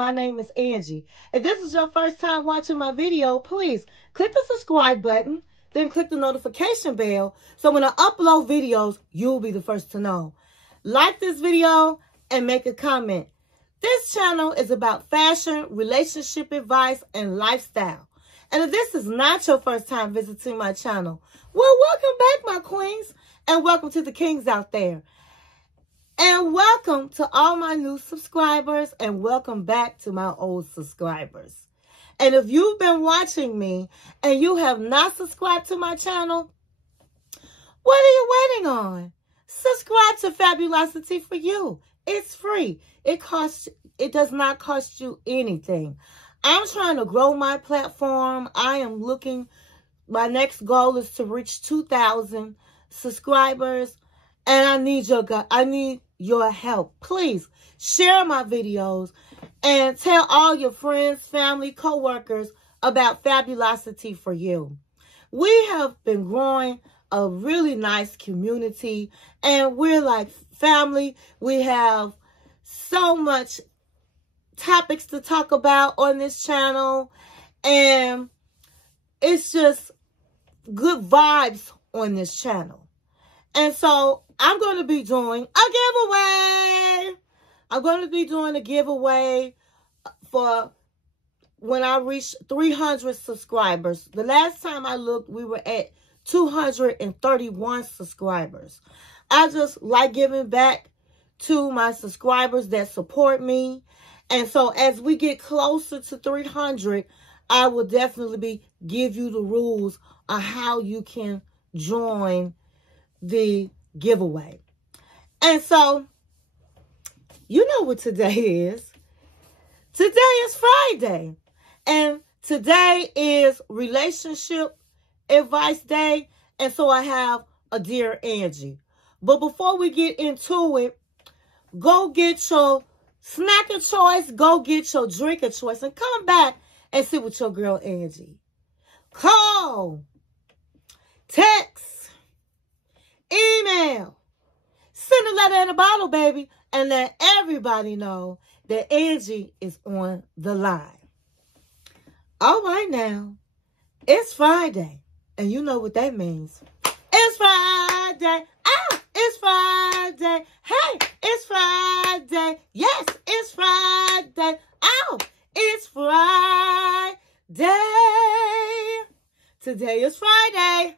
My name is Angie. If this is your first time watching my video, please click the subscribe button, then click the notification bell so when I upload videos, you'll be the first to know. Like this video and make a comment. This channel is about fashion, relationship advice, and lifestyle. And if this is not your first time visiting my channel, well, welcome back, my queens, and welcome to the kings out there. And welcome to all my new subscribers, and welcome back to my old subscribers. And if you've been watching me and you have not subscribed to my channel, what are you waiting on? Subscribe to Fabulosity For You. It's free. It does not cost you anything. I'm trying to grow my platform. My next goal is to reach 2,000 subscribers. And I need your help. Please share my videos and tell all your friends, family, co-workers about Fabulosity For You. We have been growing a really nice community, and we're like family. We have so much topics to talk about on this channel, and it's just good vibes on this channel. And so I'm going to be doing a giveaway. I'm going to be doing a giveaway for when I reach 300 subscribers. The last time I looked, we were at 231 subscribers. I just like giving back to my subscribers that support me. And so as we get closer to 300, I will definitely give you the rules on how you can join the giveaway. And so, you know what today is. Today is Friday. And today is Relationship Advice Day. And so I have a Dear Angie. But before we get into it, go get your snack of choice, go get your drink of choice, and come back and sit with your girl Angie. Call, text, email, send a letter in a bottle, baby, and let everybody know that Angie is on the line. All right now, it's Friday, and you know what that means. It's Friday. Ah, it's Friday. Hey, it's Friday. Yes, it's Friday. Oh, it's Friday. Today is Friday.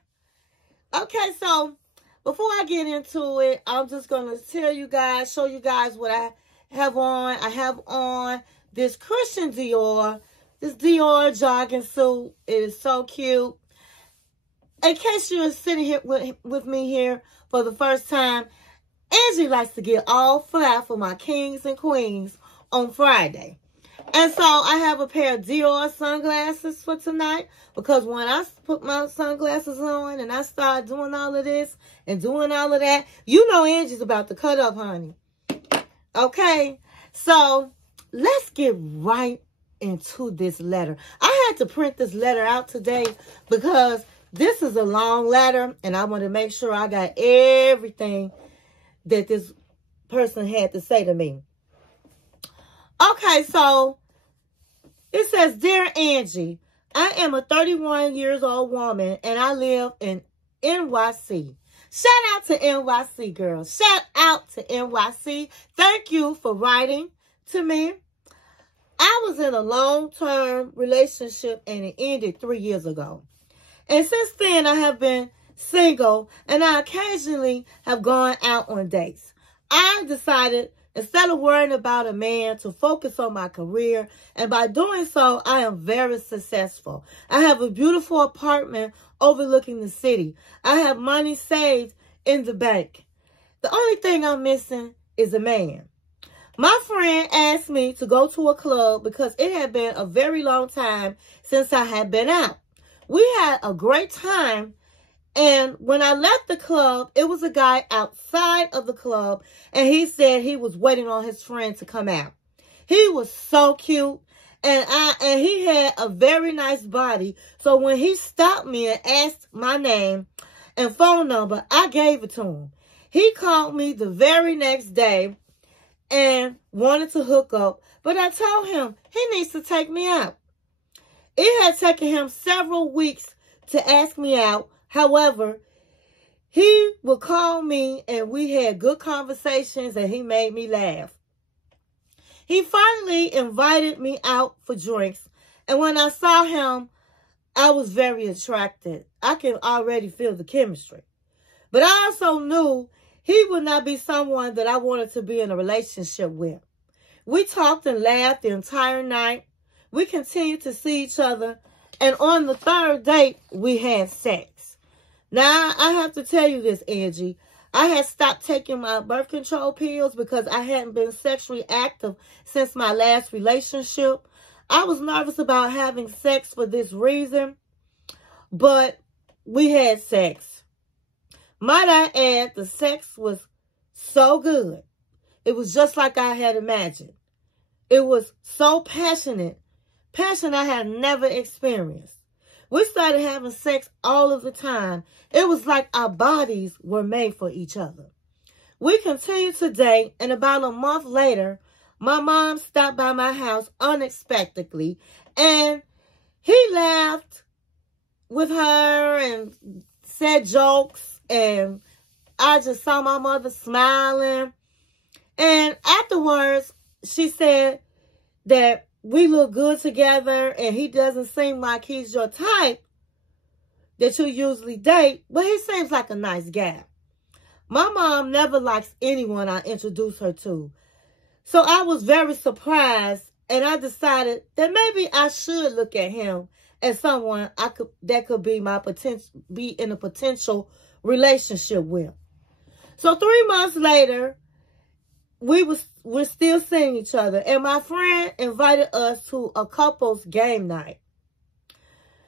Okay, so before I get into it, I'm just going to show you guys what I have on. I have on this Christian Dior, this Dior jogging suit. It is so cute. In case you're sitting here with me here for the first time, Angie likes to get all fly for my kings and queens on Friday. And so I have a pair of Dior sunglasses for tonight, because when I put my sunglasses on and I start doing all of this and doing all of that, you know Angie's about to cut up, honey. Okay, so let's get right into this letter. I had to print this letter out today because this is a long letter, and I want to make sure I got everything that this person had to say to me. Okay, so it says, Dear Angie, I am a 31 years old woman, and I live in NYC. Shout out to NYC, girls. Shout out to NYC. Thank you for writing to me. I was in a long-term relationship, and it ended 3 years ago. And since then, I have been single, and I occasionally have gone out on dates. I decided, instead of worrying about a man, to focus on my career. And by doing so, I am very successful. I have a beautiful apartment overlooking the city. I have money saved in the bank. The only thing I'm missing is a man. My friend asked me to go to a club because it had been a very long time since I had been out. We had a great time. And when I left the club, it was a guy outside of the club, and he said he was waiting on his friend to come out. He was so cute, and he had a very nice body. So when he stopped me and asked my name and phone number, I gave it to him. He called me the very next day and wanted to hook up, But I told him he needs to take me out. It had taken him several weeks to ask me out. However, he would call me and we had good conversations and he made me laugh. He finally invited me out for drinks. And when I saw him, I was very attracted. I can already feel the chemistry. But I also knew he would not be someone that I wanted to be in a relationship with. We talked and laughed the entire night. We continued to see each other. And on the third date, we had sex. Now, I have to tell you this, Angie. I had stopped taking my birth control pills because I hadn't been sexually active since my last relationship. I was nervous about having sex for this reason, but we had sex. Might I add, the sex was so good. It was just like I had imagined. It was so passionate. Passion I had never experienced. We started having sex all of the time. It was like our bodies were made for each other. We continued to date, and about a month later, my mom stopped by my house unexpectedly, and he laughed with her and said jokes, and I just saw my mother smiling. And afterwards, she said that we look good together and he doesn't seem like he's your type that you usually date, but he seems like a nice guy. My mom never likes anyone I introduce her to. So I was very surprised, and I decided that maybe I should look at him as someone that could be in a potential relationship with. So 3 months later, we're still seeing each other, and my friend invited us to a couple's game night.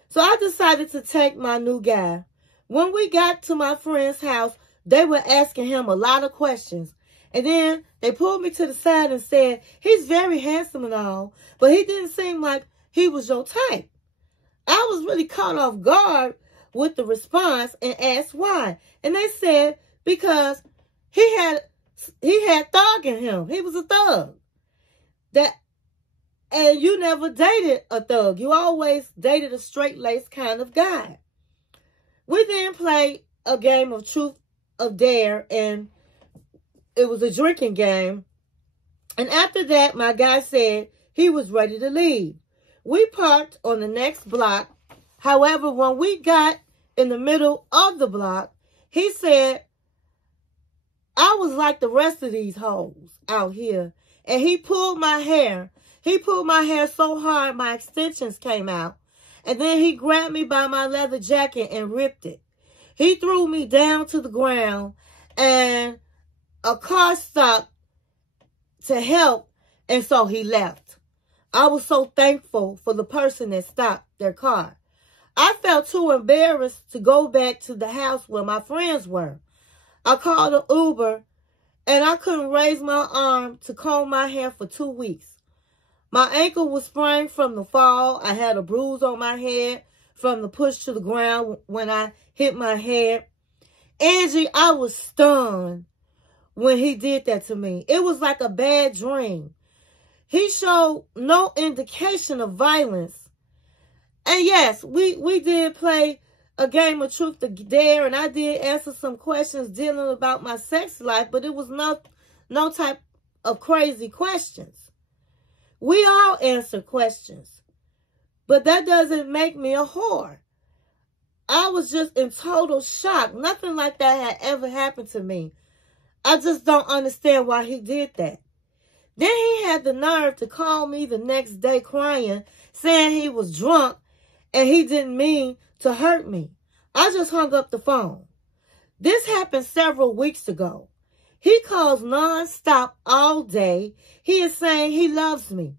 So I decided to take my new guy. When we got to my friend's house, they were asking him a lot of questions. And then they pulled me to the side and said, he's very handsome and all, but he didn't seem like he was your type. I was really caught off guard with the response and asked why. And they said, because he had thug in him. He was a thug. And you never dated a thug. You always dated a straight-laced kind of guy. We then played a game of truth or dare, and it was a drinking game. And after that, my guy said he was ready to leave. We parked on the next block. However, when we got in the middle of the block, he said, I was like the rest of these hoes out here. And he pulled my hair. He pulled my hair so hard my extensions came out. And then he grabbed me by my leather jacket and ripped it. He threw me down to the ground, and a car stopped to help, and so he left. I was so thankful for the person that stopped their car. I felt too embarrassed to go back to the house where my friends were. I called an Uber, and I couldn't raise my arm to comb my hair for 2 weeks. My ankle was sprained from the fall. I had a bruise on my head from the push to the ground when I hit my head. Angie, I was stunned when he did that to me. It was like a bad dream. He showed no indication of violence. And yes, we did play a game of truth or dare, and I did answer some questions dealing about my sex life, but it was no type of crazy questions. We all answer questions, but that doesn't make me a whore. I was just in total shock. Nothing like that had ever happened to me. I just don't understand why he did that. Then he had the nerve to call me the next day crying, saying he was drunk and he didn't mean to hurt me. I just hung up the phone. This happened several weeks ago. He calls nonstop all day. He is saying he loves me.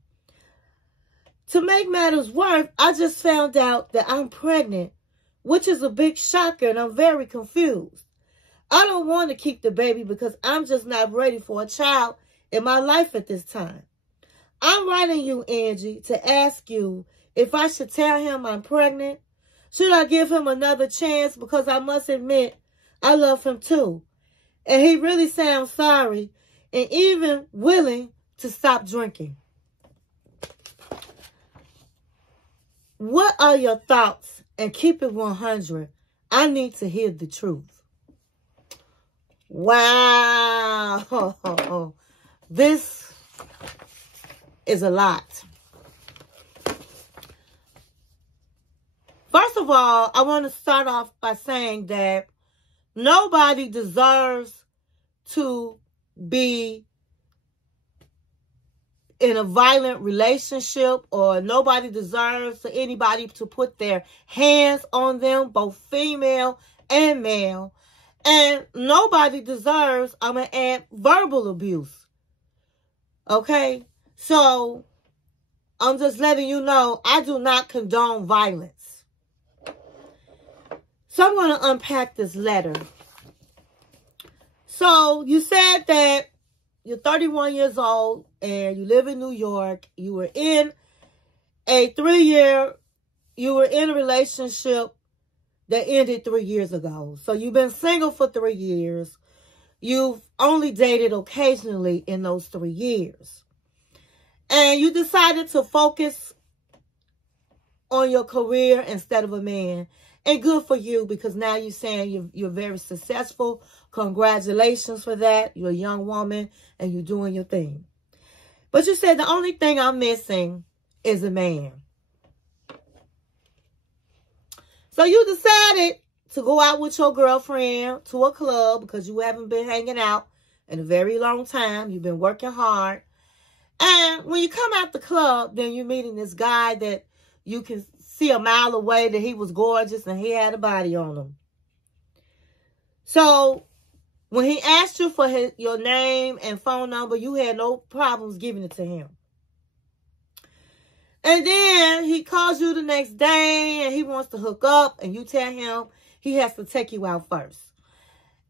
To make matters worse, I just found out that I'm pregnant, which is a big shocker, and I'm very confused. I don't want to keep the baby because I'm just not ready for a child in my life at this time. I'm writing you, Angie, to ask you if I should tell him I'm pregnant. Should I give him another chance? Because I must admit, I love him too. And he really sounds sorry and even willing to stop drinking. What are your thoughts? And keep it 100. I need to hear the truth. Wow. This is a lot. First of all, I want to start off by saying that nobody deserves to be in a violent relationship, or nobody deserves for anybody to put their hands on them, both female and male. And nobody deserves, I'm going to add, verbal abuse. Okay? So, I'm just letting you know, I do not condone violence. So, I'm going to unpack this letter. So, you said that you're 31 years old and you live in New York. You were in a relationship that ended 3 years ago. So you've been single for 3 years. You've only dated occasionally in those 3 years. And you decided to focus on your career instead of a man. And good for you, because now you're saying you're very successful. Congratulations for that. You're a young woman and you're doing your thing. But you said the only thing I'm missing is a man. So you decided to go out with your girlfriend to a club because you haven't been hanging out in a very long time. You've been working hard. And when you come out the club, then you're meeting this guy that you can see a mile away that he was gorgeous and he had a body on him. So when he asked you for your name and phone number, you had no problems giving it to him. And then he calls you the next day and he wants to hook up, and you tell him he has to take you out first.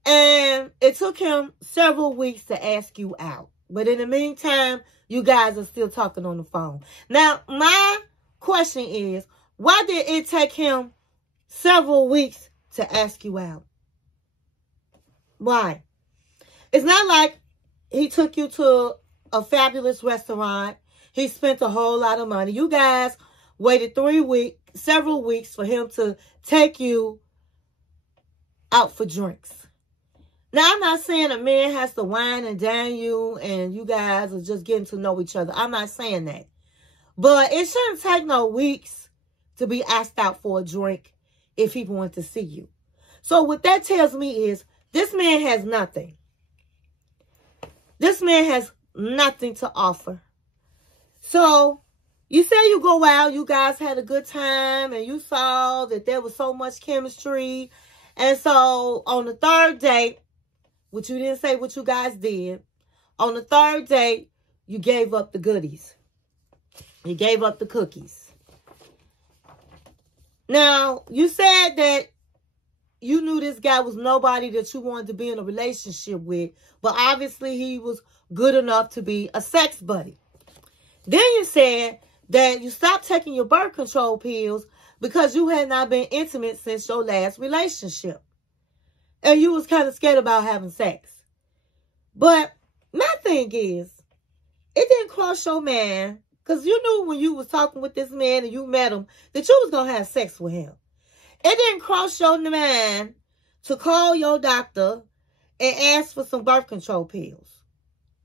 And it took him several weeks to ask you out. But in the meantime, you guys are still talking on the phone. Now, my question is, why did it take him several weeks to ask you out? Why? It's not like he took you to a fabulous restaurant. He spent a whole lot of money. You guys waited several weeks for him to take you out for drinks. Now, I'm not saying a man has to wine and dine you and you guys are just getting to know each other. I'm not saying that. But it shouldn't take no weeks to be asked out for a drink if he wants to see you. So what that tells me is this man has nothing. This man has nothing to offer. So you say you go out, you guys had a good time, and you saw that there was so much chemistry. And so on the third date, which you didn't say what you guys did, on the third date, you gave up the goodies. You gave up the cookies. Now, you said that you knew this guy was nobody that you wanted to be in a relationship with, but obviously he was good enough to be a sex buddy. Then you said that you stopped taking your birth control pills because you had not been intimate since your last relationship. And you was kind of scared about having sex. But my thing is, it didn't cross your mind, because you knew when you was talking with this man and you met him that you was going to have sex with him. It didn't cross your mind to call your doctor and ask for some birth control pills.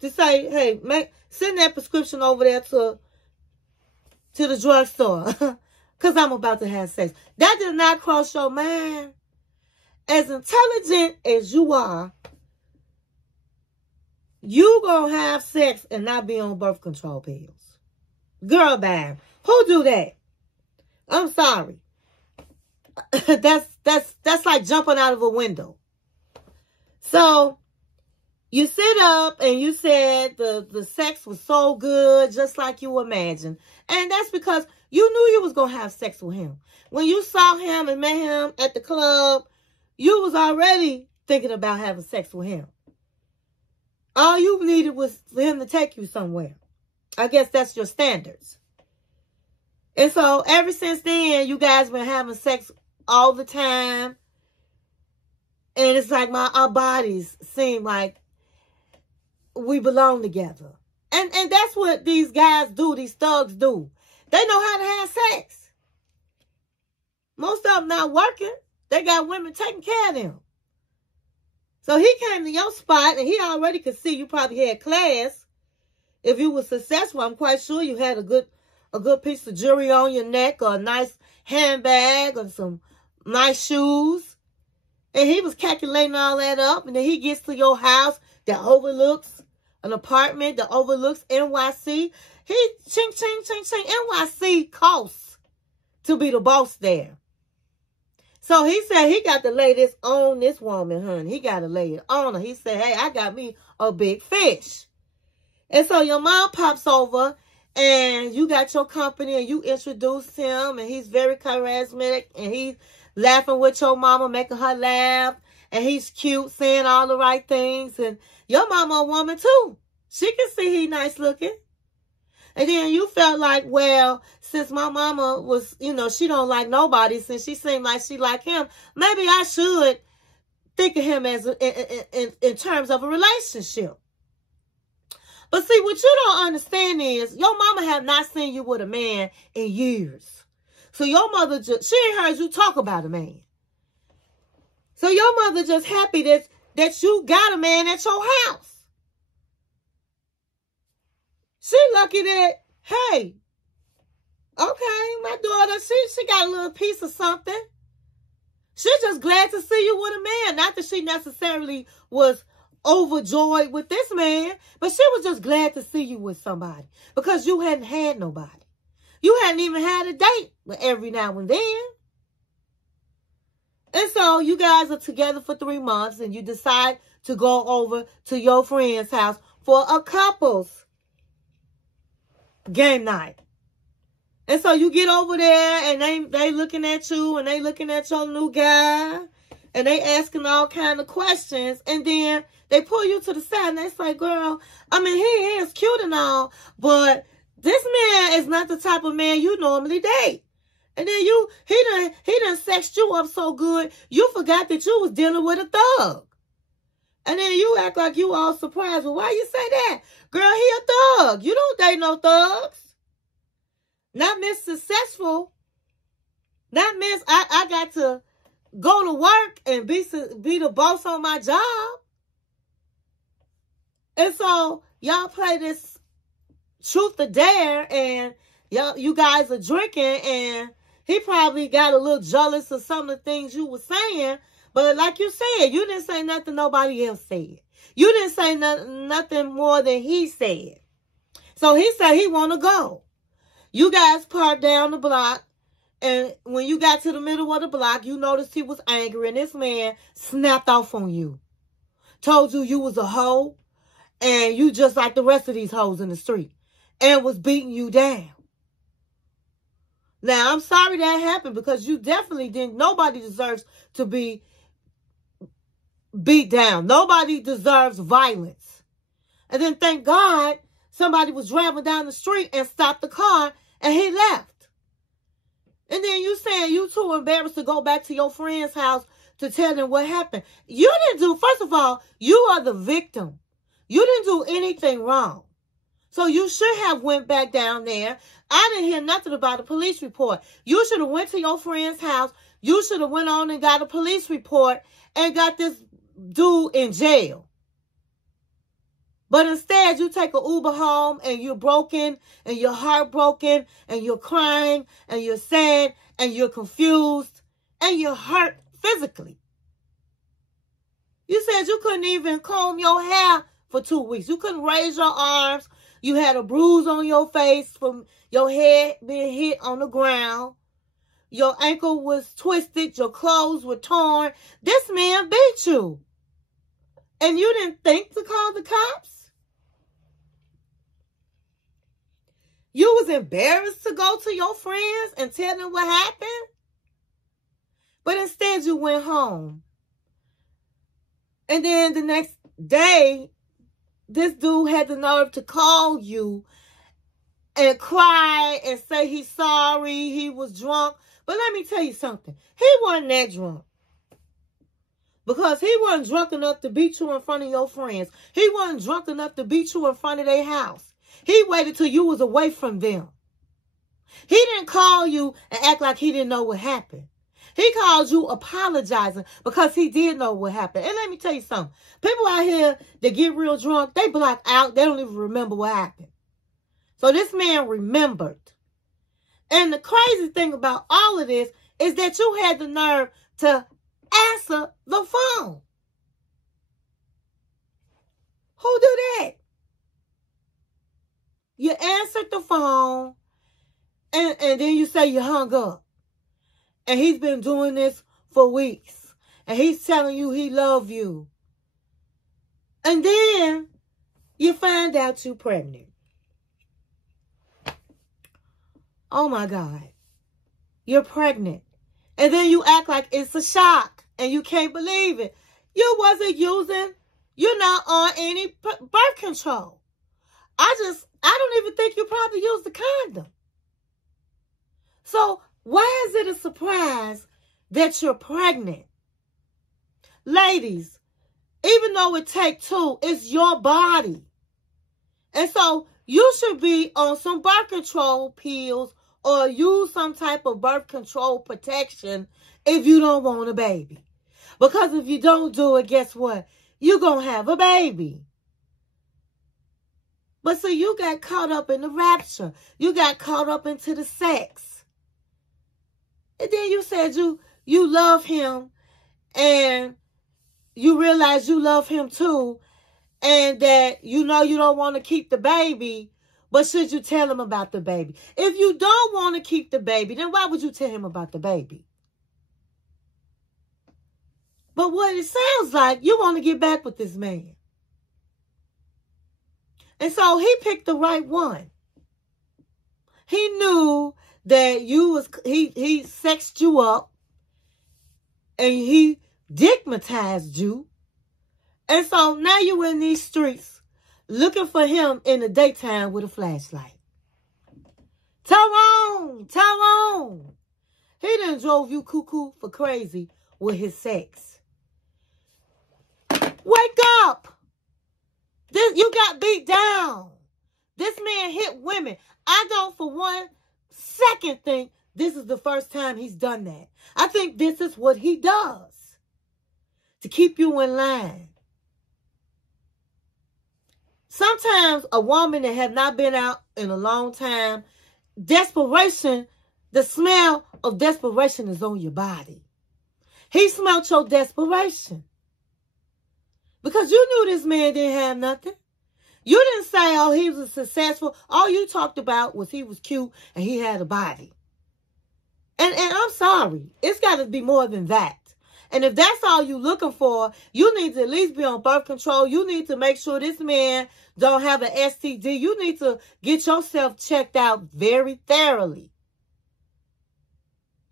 To say, hey, send that prescription over there to the drugstore because I'm about to have sex. That did not cross your mind. As intelligent as you are, you going to have sex and not be on birth control pills. Girl, bye. Who do that? I'm sorry. That's like jumping out of a window. So you sit up and you said the sex was so good, just like you imagined. And that's because you knew you was going to have sex with him. When you saw him and met him at the club, you was already thinking about having sex with him. All you needed was for him to take you somewhere. I guess that's your standards. And so ever since then, you guys been having sex all the time. And it's like our bodies seem like we belong together. And that's what these guys do, these thugs do. They know how to have sex. Most of them not working. They got women taking care of them. So he came to your spot, and he already could see you probably had class. If you were successful, I'm quite sure you had a good piece of jewelry on your neck, or a nice handbag, or some nice shoes. And he was calculating all that up, and then he gets to your house that overlooks an apartment that overlooks NYC. He ching, ching, ching, ching. NYC costs to be the boss there. So he said he got to lay this on this woman, honey. He got to lay it on her. He said, hey, I got me a big fish. And so your mom pops over, and you got your company, and you introduce him, and he's very charismatic, and he's laughing with your mama, making her laugh, and he's cute, saying all the right things, and your mama a woman too. She can see he nice looking. And then you felt like, well, since my mama was, she don't like nobody, since she seemed like she like him, maybe I should think of him as in terms of a relationship. But see, what you don't understand is your mama have not seen you with a man in years. So your mother she ain't heard you talk about a man. So your mother just happy that you got a man at your house. She lucky that, hey, okay, my daughter, she got a little piece of something. She's just glad to see you with a man. Not that she necessarily was overjoyed with this man, but she was just glad to see you with somebody because you hadn't had nobody. You hadn't even had a date, but every now and then. And so you guys are together for 3 months, and you decide to go over to your friend's house for a couple's game night. And so you get over there, and they looking at you, and they looking at your new guy, and they asking all kind of questions, and then they pull you to the side, and they say, girl, I mean, he is cute and all, but this man is not the type of man you normally date. And then he done sexed you up so good, you forgot that you was dealing with a thug. And then you act like you all surprised. Well, why you say that? Girl, he a thug. You don't date no thugs. Not Miss Successful. Not Miss, I got to go to work and be the boss on my job. And so y'all play this truth or dare, and you guys are drinking, and he probably got a little jealous of some of the things you were saying. But like you said, you didn't say nothing nobody else said. You didn't say nothing more than he said. So he said he want to go. You guys parked down the block, and when you got to the middle of the block, you noticed he was angry, and this man snapped off on you. Told you was a hoe, and you just like the rest of these hoes in the street, and was beating you down. Now, I'm sorry that happened, because you definitely didn't. Nobody deserves to be beat down. Nobody deserves violence. And then, thank God, somebody was driving down the street and stopped the car, and he left. And then you saying you too embarrassed to go back to your friend's house to tell them what happened. You didn't do, first of all, you are the victim. You didn't do anything wrong. So you should have went back down there. I didn't hear nothing about a police report. You should have went to your friend's house. You should have went on and got a police report and got this dude in jail. But instead, you take an Uber home, and you're broken, and you're heartbroken, and you're crying, and you're sad, and you're confused, and you're hurt physically. You said you couldn't even comb your hair for 2 weeks. You couldn't raise your arms. You had a bruise on your face from your head being hit on the ground. Your ankle was twisted. Your clothes were torn. This man beat you. And you didn't think to call the cops? You was embarrassed to go to your friends and tell them what happened? But instead you went home. And then the next day, this dude had the nerve to call you and cry and say he's sorry, he was drunk. But let me tell you something. He wasn't that drunk. Because he wasn't drunk enough to beat you in front of your friends. He wasn't drunk enough to beat you in front of their house. He waited till you was away from them. He didn't call you and act like he didn't know what happened. He called you apologizing because he did know what happened. And let me tell you something. People out here that get real drunk, they black out. They don't even remember what happened. So this man remembered. And the crazy thing about all of this is that you had the nerve to answer the phone. Who do that? You answered the phone and then you say you hung up. And he's been doing this for weeks. And he's telling you he loves you. And then you find out you're pregnant. Oh my God. You're pregnant. And then you act like it's a shock. And you can't believe it. You wasn't using, you're not on any birth control. I don't even think you probably used the condom. So why is it a surprise that you're pregnant? Ladies, even though it takes two, it's your body. And so you should be on some birth control pills or use some type of birth control protection if you don't want a baby. Because if you don't do it, guess what? You're going to have a baby. But see, you got caught up in the rapture. You got caught up into the sex. And then you said you love him and you realize you love him too. And that you know you don't want to keep the baby. But should you tell him about the baby? If you don't want to keep the baby, then why would you tell him about the baby? But what it sounds like, you want to get back with this man. And so he picked the right one. He knew that he sexed you up and he digmatized you. And so now you in these streets looking for him in the daytime with a flashlight. Tyrone! He done drove you cuckoo for crazy with his sex. Wake up! You got beat down. This man hit women. I don't for one second think this is the first time he's done that. I think this is what he does to keep you in line. Sometimes a woman that have not been out in a long time, desperation, the smell of desperation is on your body. He smelled your desperation. Because you knew this man didn't have nothing. You didn't say, oh, he was successful. All you talked about was he was cute and he had a body. And I'm sorry. It's got to be more than that. And if that's all you're looking for, you need to at least be on birth control. You need to make sure this man don't have an STD. You need to get yourself checked out very thoroughly.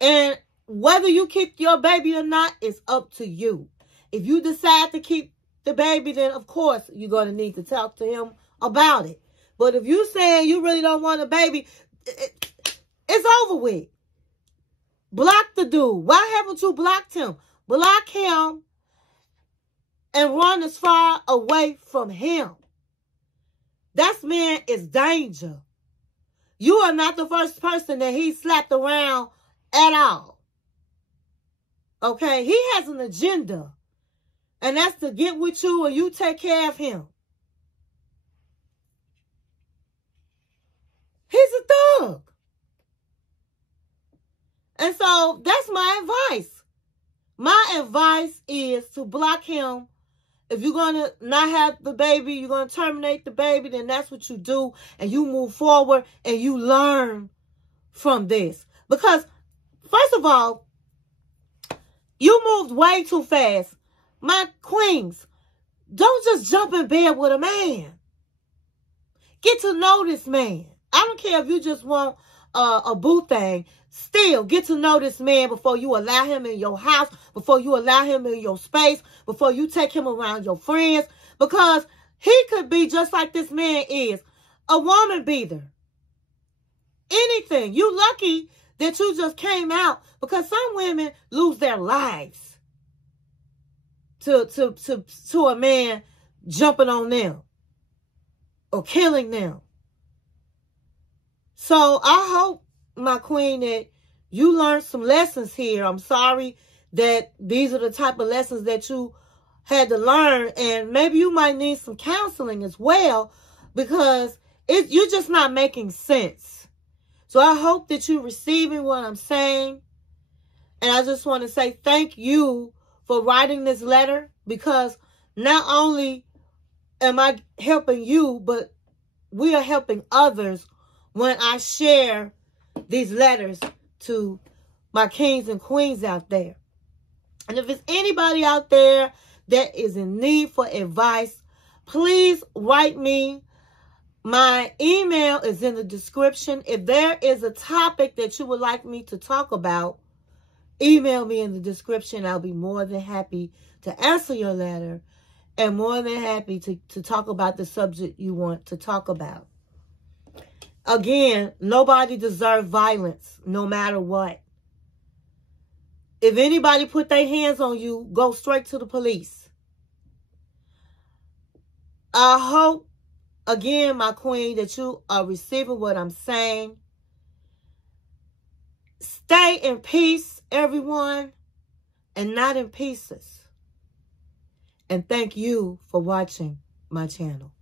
And whether you keep your baby or not is up to you. If you decide to keep the baby, then of course you're going to need to talk to him about it. But if you say you really don't want a baby, it's over with. Block the dude. Why haven't you blocked him? Block him and run as far away from him. That man is danger. You are not the first person that he slapped around at all. Okay? He has an agenda. And that's to get with you and you take care of him. He's a thug. And so that's my advice. My advice is to block him. If you're going to not have the baby, you're going to terminate the baby, then that's what you do. And you move forward and you learn from this. Because, first of all, you moved way too fast. My queens, don't just jump in bed with a man. Get to know this man. I don't care if you just want a boo thing. Still, get to know this man before you allow him in your house, before you allow him in your space, before you take him around your friends. Because he could be just like this man is, a woman beater. Anything. You lucky that you just came out, because some women lose their lives to a man jumping on them or killing them. So I hope, my queen, that you learned some lessons here. I'm sorry that these are the type of lessons that you had to learn. And maybe you might need some counseling as well, because you're just not making sense. So I hope that you're receiving what I'm saying. And I just want to say thank you for writing this letter, because not only am I helping you, but we are helping others when I share these letters to my kings and queens out there. And if there's anybody out there that is in need for advice, please write me. My email is in the description. If there is a topic that you would like me to talk about, email me in the description. I'll be more than happy to answer your letter and more than happy to talk about the subject you want to talk about. Again, nobody deserves violence, no matter what. If anybody put their hands on you, go straight to the police. I hope, again, my queen, that you are receiving what I'm saying. Stay in peace, everyone, and not in pieces. And thank you for watching my channel.